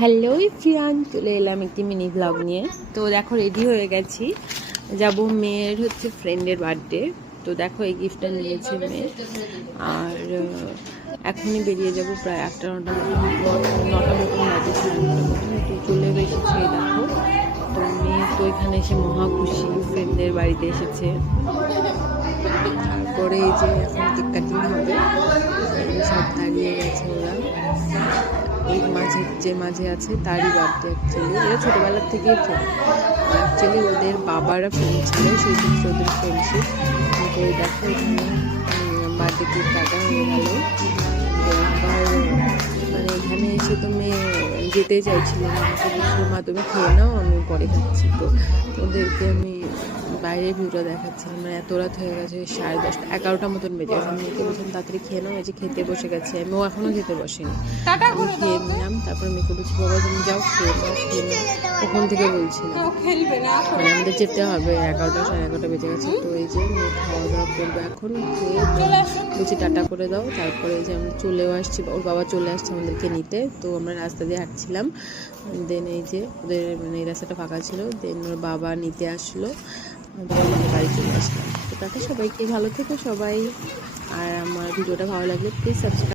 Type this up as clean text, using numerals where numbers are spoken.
Hello ফ্রিয়ান, চলে এলাম একটি মিনি ব্লগ নিয়ে। তো দেখো রেডি হয়ে গেছি, যাব মেয়ের হচ্ছে ফ্রেন্ডের বার্থডে। তো দেখো এই গিফটটা নিয়েছে মেয়ে, আর এখনই বেরিয়ে যাব প্রায় 8-9টার মতন বাজে, 9টার মতন। তো চলে এসেছে দেখো। তো মেয়ে তো এখানে এসে মহা খুশি, ফ্রেন্ডের বাড়িতে এসেছে। তারপরে এই যে এখন কেক কাটিং হবে, সব দাঁড়িয়ে গেছে ওরা। ওই মাঝে আছে তারই বার্থডে। অ্যাকচুয়ালি এরা ছোটোবেলার থেকেই ফ্রেন্ড, অ্যাকচুয়ালি ওদের বাবারা ফ্রেন্ড ছিল, সেই ক্ষেত্রে ওদের ফ্রেন্ডশিপ। তো দেখো এখানে বার্থডে কেক কাটা হয়ে গেল। আবার মানে এখানে এসে তো মেয়ে যেতে চাইছিল না, আমাকে বলছিল মা তুমি খেয়ে নাও, আমি পরে খাচ্ছি। তো ওদেরকে আমি বাইরের ভিউটা দেখাচ্ছিলাম, মানে এত রাত হয়ে গেছে, 10:30 11টার মতন বেজে গেছে। আমি মেয়েকে বলছিলাম তাড়াতাড়ি খেয়ে নাও, এই যে খেতে বসে গেছে। আমিও এখনও খেতে বসিনি, আমি খেয়ে নিলাম। তারপর মেয়েকে বলছি বাবা তুমি যাও খেয়ে নাও। ওখান থেকে বলছিলাম মানে আমাদের যেতে হবে, 11টা 11:30 বেজে গেছে। তো এই যে মেয়ে খাওয়া দাওয়া করবো এখন, খেয়ে বলছি টাটা করে দাও। তারপরে এই যে আমরা চলেও আসছি, ওর বাবা চলে আসছে আমাদেরকে নিতে। তো আমরা রাস্তা দিয়ে হাঁটছিলাম, দেন এই যে ওদের মানে এই রাস্তাটা ফাঁকা ছিল, দেন ওর বাবা নিতে আসলো, আমাদের বাড়ি চলে আসলাম। তো তাতে সবাইকে ভালো থেকো সবাই, আর আমার ভিডিওটা ভালো লাগলে প্লিজ সাবস্ক্রাইব।